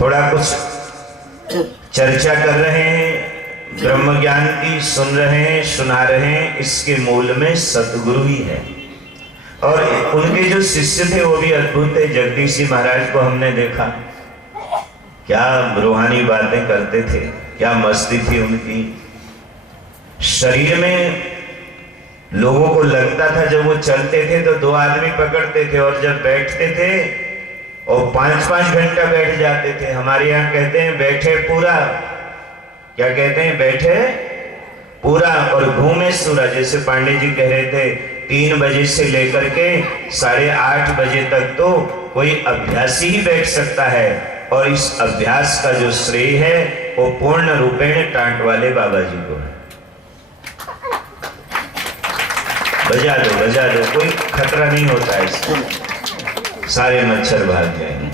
थोड़ा कुछ चर्चा कर रहे हैं, ब्रह्म ज्ञान की सुन रहे हैं, सुना रहे हैं। इसके मूल में सतगुरु ही है। और उनके जो शिष्य थे वो भी अद्भुत थे। जगदीश जी महाराज को हमने देखा, क्या रूहानी बातें करते थे, क्या मस्ती थी उनकी। शरीर में लोगों को लगता था जब वो चलते थे तो 2 आदमी पकड़ते थे, और जब बैठते थे और 5-5 घंटा बैठ जाते थे। हमारे यहाँ कहते हैं बैठे पूरा, क्या कहते हैं, बैठे पूरा और घूमे सूरा। जैसे पांडे जी कह रहे थे 3 बजे से लेकर के 8:30 बजे तक तो कोई अभ्यासी ही बैठ सकता है, और इस अभ्यास का जो श्रेय है वो पूर्ण रूपेण टांट वाले बाबा जी को है। बजा दो, कोई खतरा नहीं होता है इसको, सारे मच्छर भाग जाएंगे।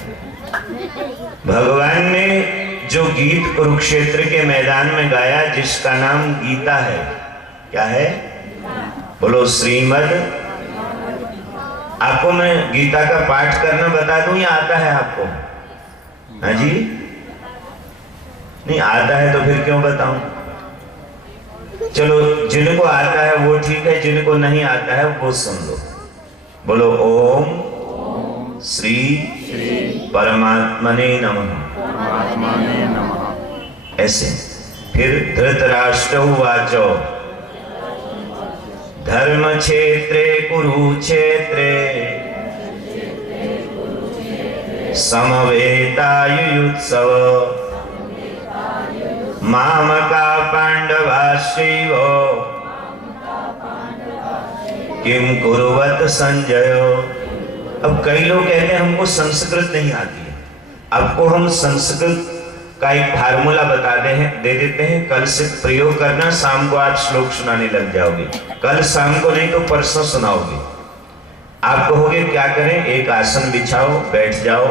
भगवान ने जो गीत कुरुक्षेत्र के मैदान में गाया, जिसका नाम गीता है, क्या है, बोलो श्रीमद्। आपको मैं गीता का पाठ करना बता दूं या आता है आपको? हाँ जी, नहीं आता है तो फिर क्यों बताऊं? चलो जिनको आता है वो ठीक है, जिनको नहीं आता है वो सुन लो। बोलो ओम श्री परमात्मने नमः। ऐसे फिर धृतराष्ट्र उवाचो धर्म क्षेत्रे कुरुक्षेत्रे समवेतायुयुत्सव मामका पांडवाश्चैव किम कुर्वत संजय। अब कई लोग कहते हैं हमको संस्कृत नहीं आती है। आपको हम संस्कृत का एक फार्मूला बता दे देते हैं, कल से प्रयोग करना। शाम को आज श्लोक सुनाने लग जाओगे, कल शाम को नहीं तो परसों सुनाओगे। आप कहोगे क्या करें? एक आसन बिछाओ, बैठ जाओ,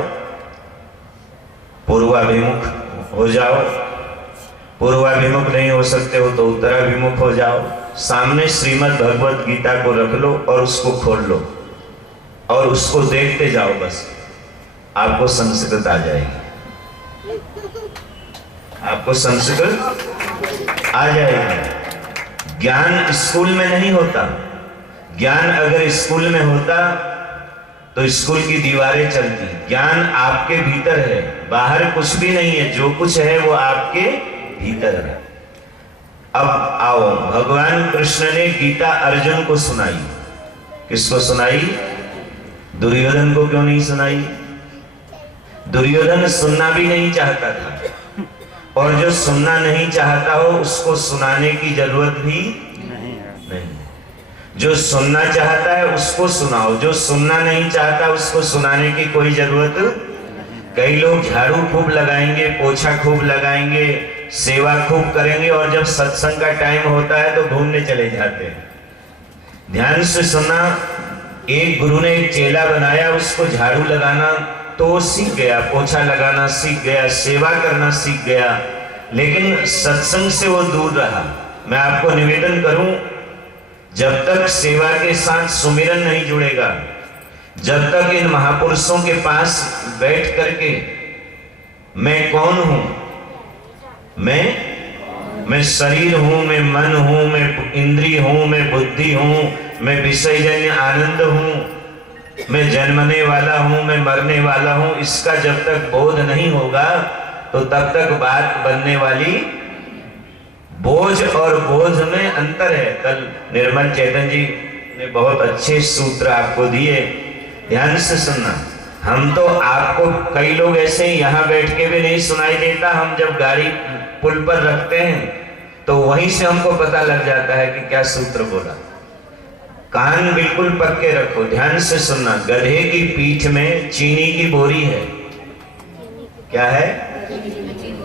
पूर्वाभिमुख हो जाओ। पूर्वाभिमुख नहीं हो सकते हो तो उत्तराभिमुख हो जाओ। सामने श्रीमद् भगवत गीता को रख लो और उसको खोल लो और उसको देखते जाओ, बस आपको संस्कृत आ जाएगी। आपको संस्कृत आ जाएगी। ज्ञान स्कूल में नहीं होता। ज्ञान अगर स्कूल में होता तो स्कूल की दीवारें चलती। ज्ञान आपके भीतर है, बाहर कुछ भी नहीं है। जो कुछ है वो आपके भीतर है। अब आओ, भगवान कृष्ण ने गीता अर्जुन को सुनाई। किसको सुनाई? दुर्योधन को क्यों नहीं सुनाई? दुर्योधन सुनना भी नहीं चाहता था, और जो सुनना नहीं चाहता हो उसको सुनाने की जरूरत भी नहीं। जो सुनना चाहता है उसको सुनाओ, जो सुनना नहीं चाहता उसको सुनाने की कोई जरूरत। कई लोग झाड़ू खूब लगाएंगे, पोछा खूब लगाएंगे, सेवा खूब करेंगे, और जब सत्संग का टाइम होता है तो घूमने चले जाते हैं। ध्यान से सुनना, एक गुरु ने एक चेला बनाया, उसको झाड़ू लगाना तो सीख गया, पोछा लगाना सीख गया, सेवा करना सीख गया, लेकिन सत्संग से वो दूर रहा। मैं आपको निवेदन करूं, जब तक सेवा के साथ सुमिरन नहीं जुड़ेगा, जब तक इन महापुरुषों के पास बैठ करके मैं कौन हूं, मैं शरीर हूं, मैं मन हूं, मैं इंद्रिय हूं, मैं बुद्धि हूं, मैं विषयजन्य आनंद हूं, मैं जन्मने वाला हूं, मैं मरने वाला हूं, इसका जब तक बोध नहीं होगा तो तब तक बात बनने वाली। बोझ और बोझ में अंतर है। कल निर्मल चैतन जी ने बहुत अच्छे सूत्र आपको दिए, ध्यान से सुनना। हम तो आपको, कई लोग ऐसे ही यहाँ बैठ के भी नहीं सुनाई देता, हम जब गाड़ी पुल पर रखते हैं तो वहीं से हमको पता लग जाता है कि क्या सूत्र बोला। कान बिल्कुल पक्के रखो, ध्यान से सुनना। गधे की पीठ में चीनी की बोरी है। क्या है?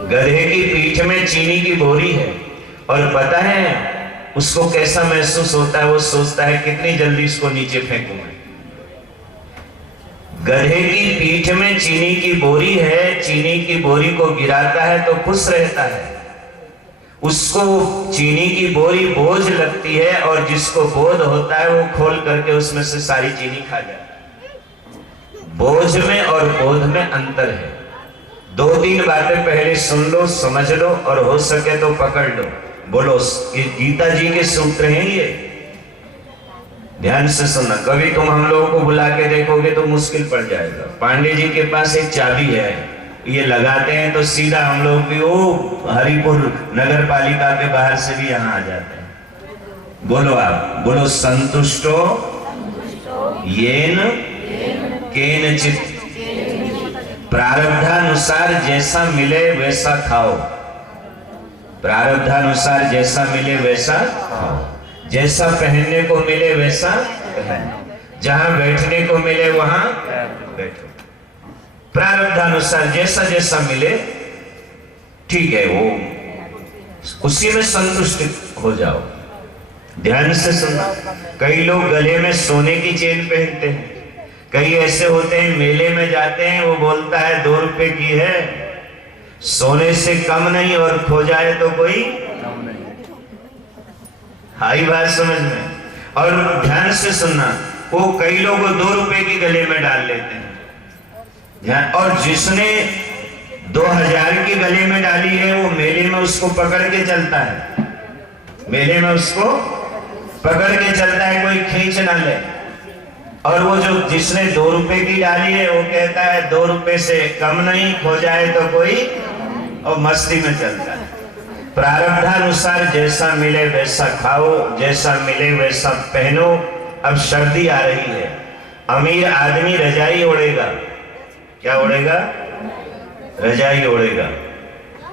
गधे की पीठ में चीनी की बोरी है, और पता है उसको कैसा महसूस होता है? वो सोचता है कितनी जल्दी इसको नीचे फेंकूं मैं। गधे की पीठ में चीनी की बोरी है, चीनी की बोरी को गिराता है तो खुश रहता है। उसको चीनी की बोरी बोझ लगती है, और जिसको बोध होता है वो खोल करके उसमें से सारी चीनी खा जाता है। बोझ में और बोध में अंतर है। 2-3 बातें पहले सुन लो, समझ लो और हो सके तो पकड़ लो। बोलो, ये गीता जी के सूत्र हैं, ये ध्यान से सुनना। कभी तुम हम लोगों को बुला के देखोगे तो मुश्किल पड़ जाएगा। पांडे जी के पास एक चाबी है, ये लगाते हैं तो सीधा हम लोग भी वो हरिपुर नगर पालिका के बाहर से भी यहाँ आ जाते हैं। बोलो आप, बोलो संतुष्टो येन केनचित, प्रारब्धानुसार जैसा मिले वैसा खाओ, प्रारब्धानुसार जैसा मिले वैसा खाओ, जैसा पहनने को मिले वैसा पहनो, जहां बैठने को मिले वहां बैठो, प्रारब्धानुसार जैसा जैसा मिले ठीक है, वो उसी में संतुष्ट हो जाओ। ध्यान से सुनना। कई लोग गले में सोने की चेन पहनते हैं, कई ऐसे होते हैं मेले में जाते हैं, वो बोलता है 2 रुपए की है, सोने से कम नहीं, और खो जाए तो कोई आई बात समझ में। और ध्यान से सुनना, वो कई लोग 2 रुपए की गले में डाल लेते हैं ध्यान, और जिसने 2000 की गले में डाली है वो मेले में उसको पकड़ के चलता है, मेले में उसको पकड़ के चलता है, कोई खींच ना ले। और वो जो जिसने 2 रुपए की डाली है वो कहता है 2 रुपए से कम नहीं, खो जाए तो कोई, और मस्ती में चलता है। प्रारब्धानुसार जैसा मिले वैसा खाओ, जैसा मिले वैसा पहनो। अब सर्दी आ रही है, अमीर आदमी रजाई ओढ़ेगा, क्या ओढ़ेगा? रजाई ओढ़ेगा।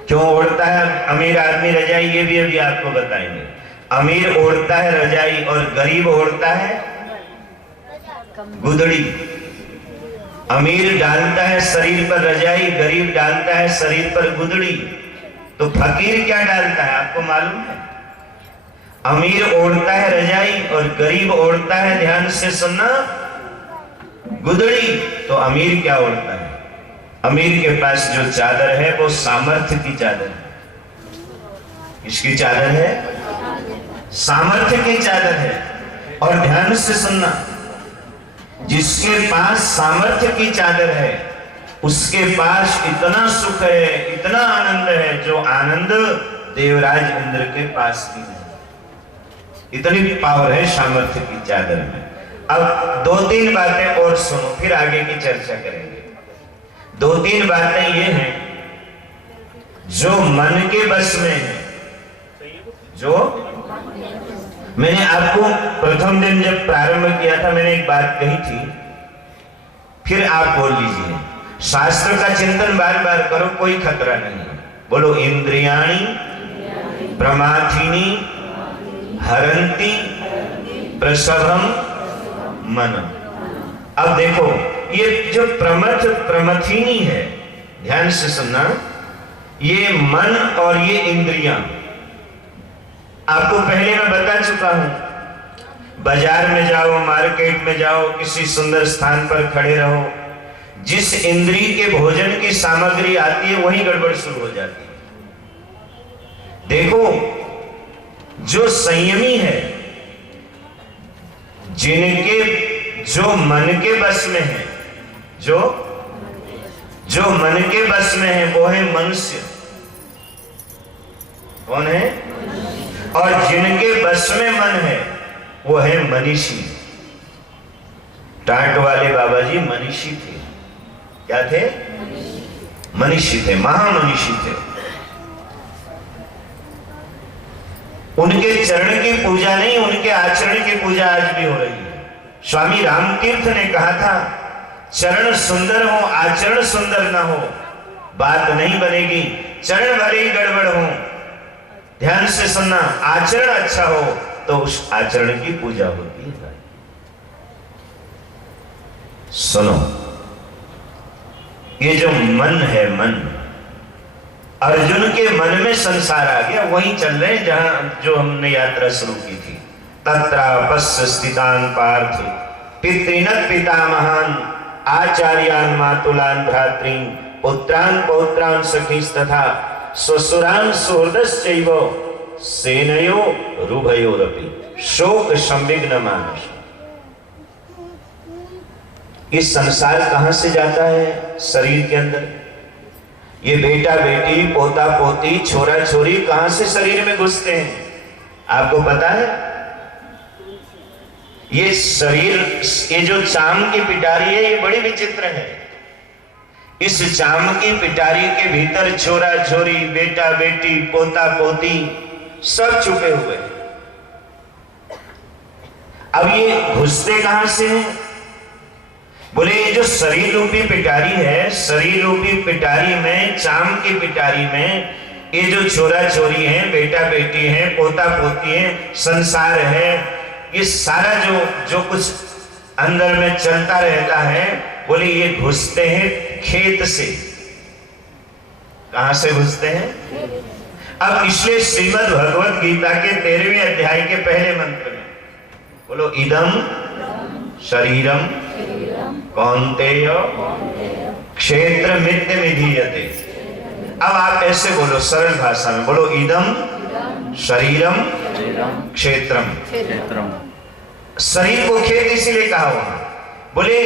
क्यों ओढ़ता है अमीर आदमी रजाई, ये भी अभी आपको बताएंगे। अमीर ओढ़ता है रजाई और गरीब ओढ़ता है गुदड़ी। अमीर डालता है शरीर पर रजाई, गरीब डालता है शरीर पर गुदड़ी। तो फकीर क्या डालता है आपको मालूम है? अमीर ओढ़ता है रजाई और गरीब ओढ़ता है, ध्यान से सुनना, गुदड़ी। तो अमीर क्या ओढ़ता है? अमीर के पास जो चादर है वो सामर्थ्य की चादर है। किसकी चादर है? सामर्थ्य की चादर है। और ध्यान से सुनना, जिसके पास सामर्थ्य की चादर है उसके पास इतना सुख है, इतना आनंद है, जो आनंद देवराज इंद्र के पास भी नहीं। इतनी पावर है सामर्थ्य की चादर में। अब 2-3 बातें और सुनो, फिर आगे की चर्चा करेंगे। 2-3 बातें ये हैं जो मन के बस में है। जो मैंने आपको प्रथम दिन जब प्रारंभ किया था मैंने एक बात कही थी, फिर आप बोल लीजिए। शास्त्र का चिंतन बार बार करो, कोई खतरा नहीं। बोलो, इंद्रियाणि प्रमाथिनी हरंती प्रसभम मन। अब देखो, ये जो प्रमथिनी है, ध्यान से सुनना, ये मन और ये इंद्रियां आपको पहले मैं बता चुका हूं। बाजार में जाओ, मार्केट में जाओ, किसी सुंदर स्थान पर खड़े रहो, जिस इंद्री के भोजन की सामग्री आती है वही गड़बड़ शुरू हो जाती है। देखो, जो संयमी है, जिनके जो मन के बस में है, जो मन के बस में है वो है मनुष्य। कौन है? और जिनके बस में मन है वो है मनीषी। टाट वाले बाबा जी मनीषी थे। क्या थे? मनीषी थे, महामनीषी थे। उनके चरण की पूजा नहीं, उनके आचरण की पूजा आज भी हो रही है। स्वामी रामतीर्थ ने कहा था, चरण सुंदर हो, आचरण सुंदर ना हो, बात नहीं बनेगी। चरण भले ही गड़बड़ हो, ध्यान से सुनना, आचरण अच्छा हो तो उस आचरण की पूजा होती है। सुनो, ये जो मन है, मन, अर्जुन के मन में संसार आ गया, वहीं चल रहे हैं जहां जो हमने यात्रा शुरू की थी। तत्रापस्य स्थितान पार्थ पितृनत पितामहान आचार्यान मातुलान भ्रातृन पुत्रान पौत्रान सखीस्तथा स्वसुरान सुहृदश्चैव सेनयो रुभयोरपि शोक संविघ्न मानस। ये संसार कहां से जाता है? शरीर के अंदर। ये बेटा बेटी, पोता पोती, छोरा छोरी कहां से शरीर में घुसते हैं आपको पता है? ये शरीर, ये जो चाम की पिटारी है, ये बड़ी विचित्र है। इस चाम की पिटारी के भीतर छोरा छोरी, बेटा बेटी, पोता पोती सब छुपे हुए हैं। अब ये घुसते कहां से हैं? बोले ये जो शरीर रूपी पिटारी है, शरीर रूपी पिटारी में, चाम की पिटारी में ये जो छोरा छोरी है, बेटा बेटी है, पोता पोती है, संसार है, ये सारा जो कुछ अंदर में चलता रहता है, बोले ये घुसते हैं खेत से। कहां से घुसते हैं? अब इसलिए श्रीमद् भगवत गीता के 13वें अध्याय के पहले मंत्र में बोलो इदम शरीरम कौन्तेय क्षेत्र मित्य विधीयते। अब आप ऐसे बोलो, सरल भाषा में बोलो, इदम शरीरम क्षेत्रम। शरीर को खेत इसीलिए कहा हुआ, बोले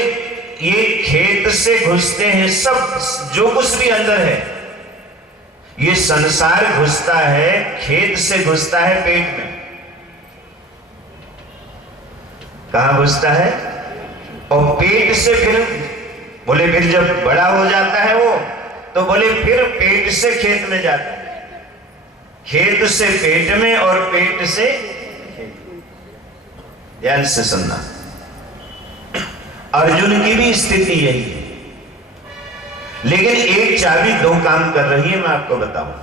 ये खेत से घुसते हैं सब, जो कुछ भी अंदर है। ये संसार घुसता है, खेत से घुसता है पेट में। कहां घुसता है? और पेट से फिर बोले, फिर जब बड़ा हो जाता है वो, तो बोले फिर पेट से खेत में जाता है, खेत से पेट में और पेट से। ध्यान से सुनना, अर्जुन की भी स्थिति यही है, लेकिन एक चाबी दो काम कर रही है, मैं आपको बताऊं।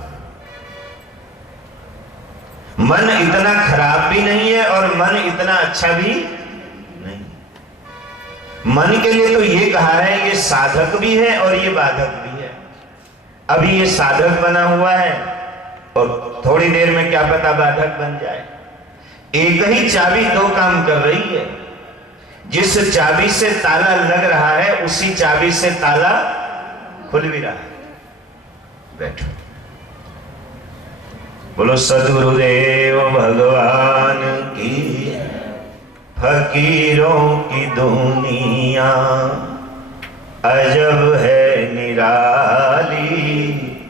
मन इतना खराब भी नहीं है और मन इतना अच्छा भी नहीं। मन के लिए तो ये कहा है, ये साधक भी है और ये बाधक भी है। अभी ये साधक बना हुआ है और थोड़ी देर में क्या पता बाधक बन जाए। एक ही चाबी दो काम कर रही है। जिस चाबी से ताला लग रहा है, उसी चाबी से ताला खुल भी रहा है। बैठो, बोलो सद्गुरुदेव भगवान की। फकीरों की दुनिया अजब है निराली।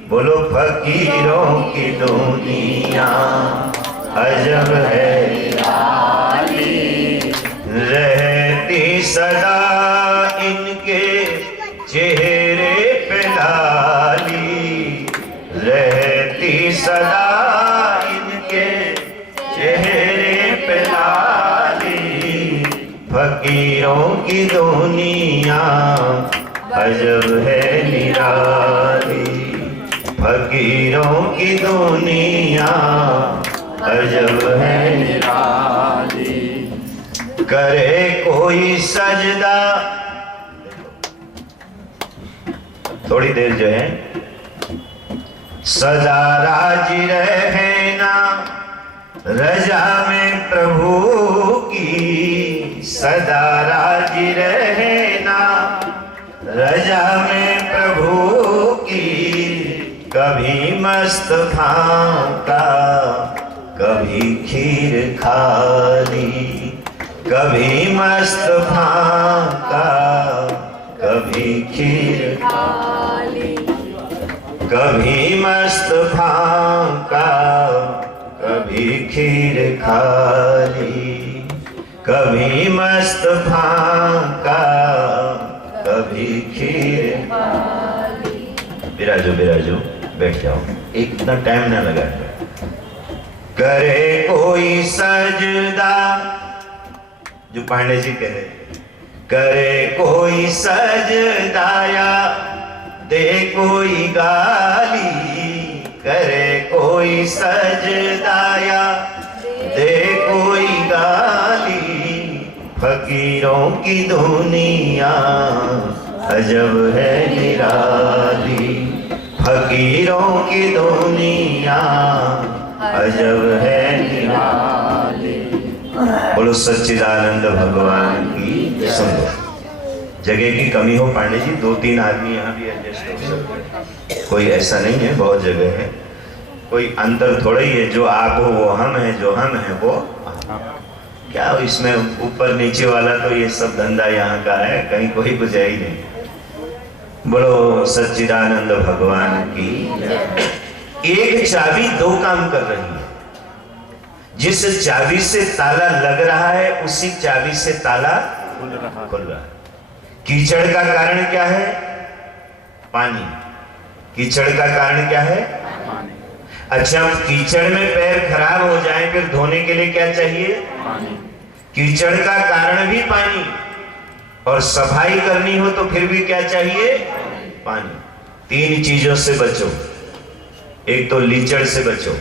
बोलो फकीरों की दुनिया अजब है निराली। रहती सदा इनके चेहरे पे लाली। रहती सदा इनके चेहरे पे लाली। फकीरों की दुनिया अजब है निराली। फकीरों की दुनिया अजब है निराली। करे कोई सजदा, थोड़ी देर जो है, सदा राजी रहना रजा में प्रभु की। सदा राजी रहना रजा में प्रभु की। कभी मस्त फांका कभी खीर खाली। कभी मस्त फांका कभी खीर खाली। कभी मस्त फांका कभी खीर खाली। कभी मस्त फांका कभी खीर खाली। बिराजो बिराजो, बैठ जाओ, एक इतना टाइम ना लगा। करे कोई सजदा, जो पांडे जी कह रहे, करे कोई सजदाया दे कोई गाली। करे कोई सजदाया दे कोई गाली। फकीरों की दुनिया अजब है निराली। फकीरों की दुनिया अजब है निराली। बोलो सच्चिदानंद भगवान की। सुनो, जगह की कमी हो पांडे जी, 2-3 आदमी यहाँ भी एडजस्ट हो सकते हैं, कोई ऐसा नहीं है, बहुत जगह है। कोई अंतर थोड़ा ही है, जो आप हो वो हम है, जो हम है वो क्या हो। इसमें ऊपर नीचे वाला तो ये सब धंधा यहाँ का है, कहीं कोई कुछ है ही नहीं। बोलो सच्चिदानंद भगवान की। एक चाबी दो काम कर रही है। जिस चाबी से ताला लग रहा है उसी चाबी से ताला खुल रहा है। कीचड़ का कारण क्या है? पानी। कीचड़ का कारण क्या है? अच्छा, कीचड़ में पैर खराब हो जाए फिर धोने के लिए क्या चाहिए? पानी। कीचड़ का कारण भी पानी, और सफाई करनी हो तो फिर भी क्या चाहिए? पानी। तीन चीजों से बचो। एक तो लीचड़ से बचो।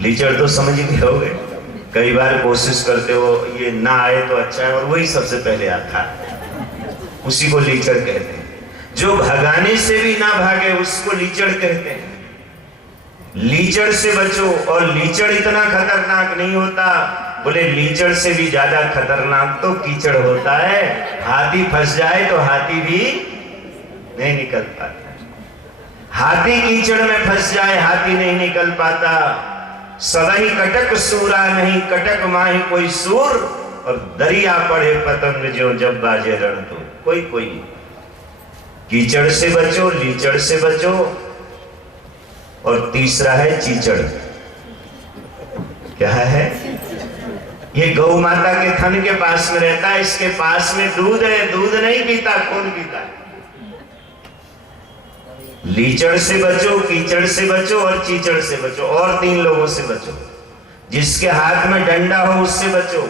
लीचड़ तो समझ गए होगे, कई बार कोशिश करते हो ये ना आए तो अच्छा है, और वही सबसे पहले आता है, उसी को लीचड़ कहते हैं। जो भगाने से भी ना भागे उसको लीचड़ कहते हैं। लीचड़ से बचो। और लीचड़ इतना खतरनाक नहीं होता, बोले लीचड़ से भी ज्यादा खतरनाक तो कीचड़ होता है। हाथी फंस जाए तो हाथी भी नहीं निकल पाता। हाथी कीचड़ में फंस जाए हाथी नहीं निकल पाता। सदही कटक सूरा नहीं, कटक माही कोई सूर, और दरिया पड़े पतंग जो जब बाजे रण तो कोई कोई। कीचड़ से बचो, लीचड़ से बचो, और तीसरा है चीचड़। क्या है? ये गौ माता के थन के पास में रहता है, इसके पास में दूध है, दूध नहीं पीता, खून पीता है। लीचड़ से बचो, कीचड़ से बचो, और चीचड़ से बचो, और तीन लोगों से बचो। जिसके हाथ में डंडा हो उससे बचो,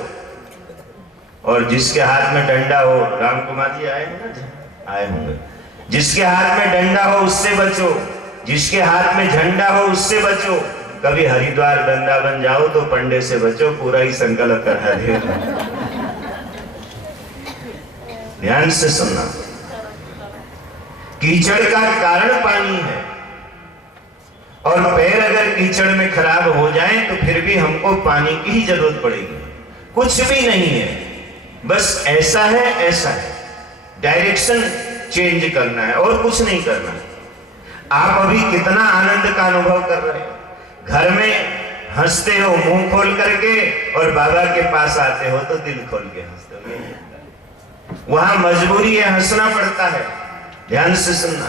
और जिसके हाथ में डंडा हो, राम कुमार जी आए हैं ना? आए होंगे। जिसके हाथ में डंडा हो उससे बचो, जिसके हाथ में झंडा हो उससे बचो। कभी हरिद्वार वृंदावन जाओ तो पंडे से बचो, पूरा ही संकल्प करा दे। ध्यान से सुनना। कीचड़ का कारण पानी है, और पैर अगर कीचड़ में खराब हो जाए तो फिर भी हमको पानी की ही जरूरत पड़ेगी। कुछ भी नहीं है, बस ऐसा है ऐसा है, डायरेक्शन चेंज करना है और कुछ नहीं करना है। आप अभी कितना आनंद का अनुभव कर रहे हो, घर में हंसते हो मुंह खोल करके, और बाबा के पास आते हो तो दिल खोल के हंसते हो। वहां मजबूरी है, हंसना पड़ता है। ध्यान से सुनना,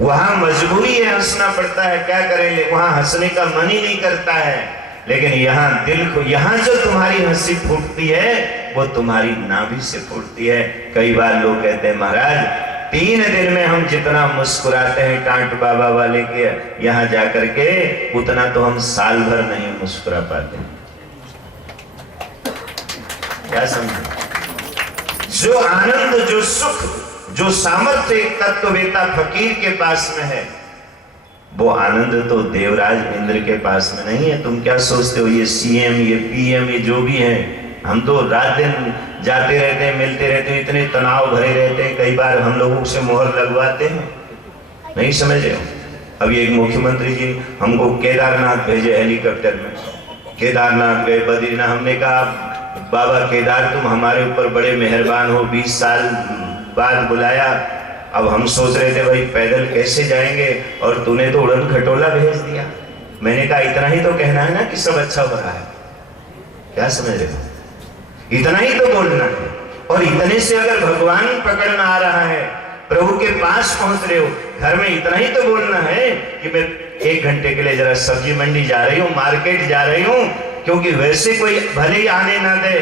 वहां मजबूरी है, हंसना पड़ता है। क्या करेंगे, वहां हंसने का मन ही नहीं करता है। लेकिन यहाँ दिल को, यहाँ जो तुम्हारी हंसी फूटती है वो तुम्हारी नाभि से फूटती है। कई बार लोग कहते हैं महाराज 3 दिन में हम जितना मुस्कुराते हैं टांट बाबा वाले के यहाँ जाकर के, उतना तो हम साल भर नहीं मुस्कुरा पाते। क्या समझे? जो आनंद, जो सुख, जो सामर्थ्य एक तत्ववेता फकीर के पास में है, वो आनंद तो देवराज इंद्र के पास में नहीं है। तुम क्या सोचते हो ये सीएम, ये पीएम, ये जो भी है, हम तो रात दिन जाते रहते हैं, मिलते रहते हैं, इतने तनाव भरे रहते हैं, कई बार हम लोगों से मोहर लगवाते हैं। नहीं समझ रहे हो? अभी एक मुख्यमंत्री जी हमको केदारनाथ भेजे हेलीकॉप्टर में। केदारनाथ गए, बद्रीनाथ। हमने कहा बाबा केदार तुम हमारे ऊपर बड़े मेहरबान हो, 20 साल बाद बुलाया। अब हम सोच रहे थे भाई पैदल कैसे जाएंगे, और तूने तो उड़न खटोला भेज दिया। मैंने कहा इतना ही तो कहना है ना कि सब अच्छा हो रहा है। क्या समझ रहे हो? इतना ही तो बोलना है। और इतने से अगर भगवान पकड़ना आ रहा है, प्रभु के पास पहुंच रहे हो, घर में इतना ही तो बोलना है कि मैं 1 घंटे के लिए जरा सब्जी मंडी जा रही हूँ, मार्केट जा रही हूँ, क्योंकि वैसे कोई भले ही आने ना दे।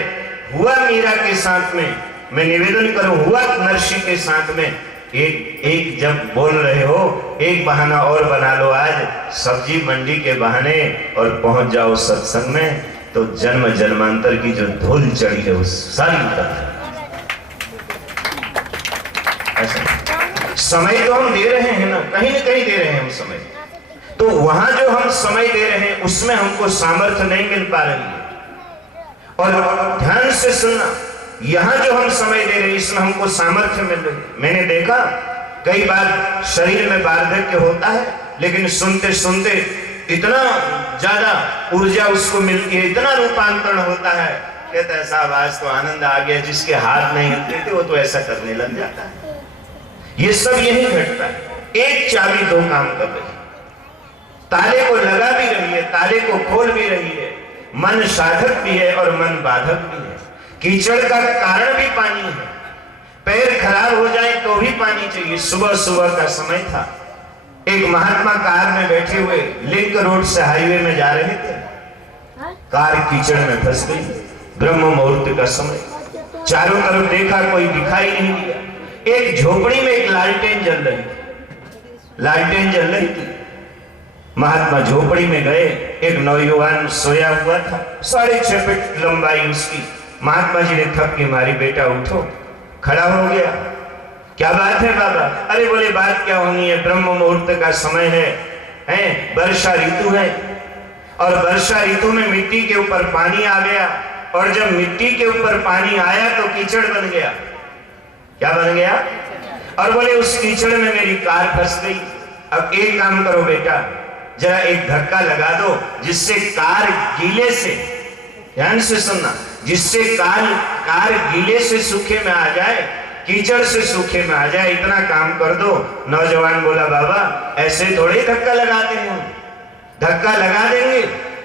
हुआ मीरा के साथ में, मैं निवेदन करूं, हुआ नरसी के साथ में, एक जब बोल रहे हो, एक बहाना और बना लो आज सब्जी मंडी के बहाने, और पहुंच जाओ सत्संग में, तो जन्म जन्मांतर की जो धूल चढ़ी है वो सारी उतर। समय तो हम दे रहे हैं ना कहीं दे रहे हैं हम समय, तो वहां जो हम समय दे रहे हैं उसमें हमको सामर्थ्य नहीं मिल पा रही है। और ध्यान से सुनना, यहां जो हम समय दे रहे हैं इसमें हमको सामर्थ्य मिल रही है। मैंने देखा कई बार शरीर में वार्धक्य होता है, लेकिन सुनते सुनते इतना ज्यादा ऊर्जा उसको मिलती है, इतना रूपांतरण होता है, कहता है साहब आज तो आनंद आ गया। जिसके हाथ नहीं हिलते थे वो तो ऐसा करने लग जाता है। ये सब यही घटता है। एक चाबी 2 काम कर रही है, ताले को लगा भी रही है, ताले को खोल भी रही है। मन साधक भी है और मन बाधक भी है। कीचड़ का कारण भी पानी है, पैर खराब हो जाए तो भी पानी चाहिए। सुबह सुबह का समय था, एक महात्मा कार में बैठे हुए लिंक रोड से हाईवे में जा रहे थे। कार कीचड़ में फंस गई। ब्रह्म मुहूर्त का समय, चारों तरफ देखा, कोई दिखाई नहीं दिया। एक झोपड़ी में एक लालटेन जल रही थी, लालटेन जल रही थी। महात्मा झोपड़ी में गए, एक नौजवान सोया हुआ था, 6.5 फीट लंबाई उसकी। महात्मा जी ने थपकी मारी, बेटा उठो। खड़ा हो गया। क्या बात है बाबा? अरे बोले बात क्या होनी है, ब्रह्म मुहूर्त का समय है, वर्षा ऋतु है, और वर्षा ऋतु में मिट्टी के ऊपर पानी आ गया, और जब मिट्टी के ऊपर पानी आया तो कीचड़ बन गया। क्या बन गया? और बोले उस कीचड़ में मेरी कार फंस गई। अब एक काम करो बेटा, जरा एक धक्का लगा दो जिससे कार गीले से, ध्यान से सुनना, जिससे कार गीले से सूखे में आ जाए, कीचड़ से सूखे में आ जाए, इतना काम कर दो। नौजवान बोला बाबा ऐसे थोड़े धक्का लगाते हैं, धक्का लगा देंगे,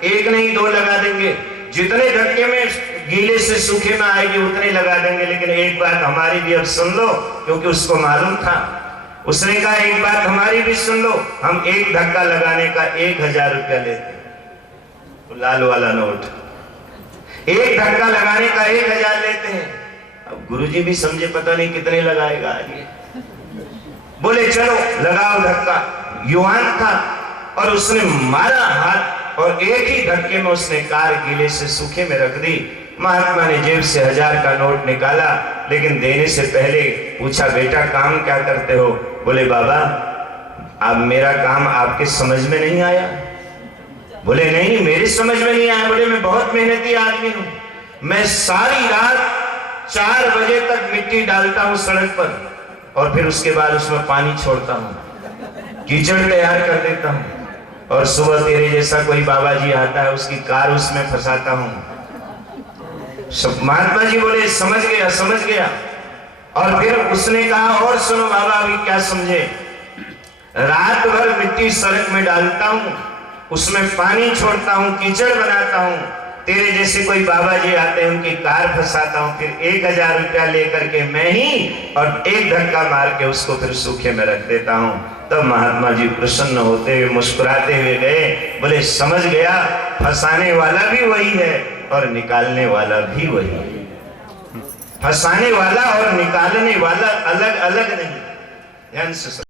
एक नहीं 2 लगा देंगे, जितने धक्के में गीले से सूखे में आएगी उतने लगा देंगे। लेकिन एक बात हमारी भी अब सुन लो, क्योंकि उसको मालूम था। उसने कहा एक बात हमारी भी सुन लो, हम एक धक्का लगाने का 1000 रुपया लेते, तो लाल वाला नोट, एक धक्का लगाने का 1000 लेते हैं। अब गुरुजी भी समझे पता नहीं कितने लगाएगा आगे। बोले चलो लगाओ धक्का। युवान था और उसने मारा हाथ, और एक ही धक्के में उसने कार गीले से सूखे में रख दी। महात्मा ने जेब से 1000 का नोट निकाला, लेकिन देने से पहले पूछा बेटा काम क्या करते हो? बोले बाबा अब मेरा काम आपके समझ में नहीं आया। बोले नहीं मेरी समझ में नहीं आया। बोले मैं बहुत मेहनती आदमी हूं, मैं सारी रात 4 बजे तक मिट्टी डालता हूं सड़क पर, और फिर उसके बाद उसमें पानी छोड़ता हूं, कीचड़ तैयार कर देता हूं, और सुबह तेरे जैसा कोई बाबा जी आता है उसकी कार उसमें फंसाता हूं। महात्मा जी बोले समझ गया समझ गया। और फिर उसने कहा और सुनो बाबा अभी क्या समझे, रात भर मिट्टी सड़क में डालता हूं, उसमें पानी छोड़ता हूं, कीचड़ बनाता हूं, तेरे जैसे कोई बाबा जी आते हैं उनकी कार फंसाता हूं, फिर 1000 रुपया लेकर के मैं ही और एक धक्का मार के उसको फिर सूखे में रख देता हूं। तब महात्मा जी प्रसन्न होते हुए मुस्कुराते हुए गए। बोले समझ गया, फंसाने वाला भी वही है और निकालने वाला भी वही है। फंसाने वाला और निकालने वाला अलग अलग नहीं। ध्यान से